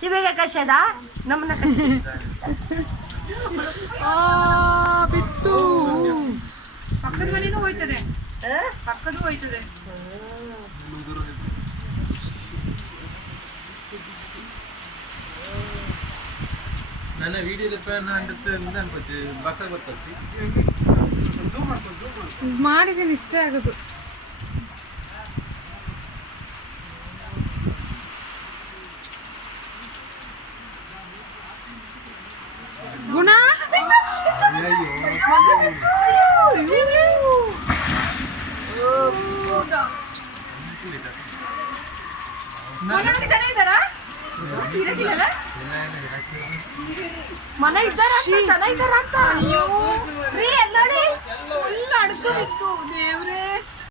ಕಿವಿಗೆ ಕಷದ ನಮ್ಮನ್ನ ಬಿತ್ತು ಪಕ್ಕದ ಮನೆನೂ ಹೋಯ್ತದೆ ಪಕ್ಕದೂ ಹೋಯ್ತದೆ ನನ್ನ ವಿಡಿಯೋದ ಪ್ಯಾನ್ ಅನ್ಕೋತಿ ಬಸ ಬರ್ತತಿ ಮಾಡಿದ್ದೀನಿ ಇಷ್ಟೇ ಆಗೋದು ಗುಣ ಮನೆ ಇದ್ದಾರ ಚೆನ್ನಾಗಿದ್ದಾರ ಅಂತ ಅಯ್ಯೋ ನೋಡಿ ಫುಲ್ ಅಡ್ಕ ಬಿತ್ತು ದೇವ್ರೇ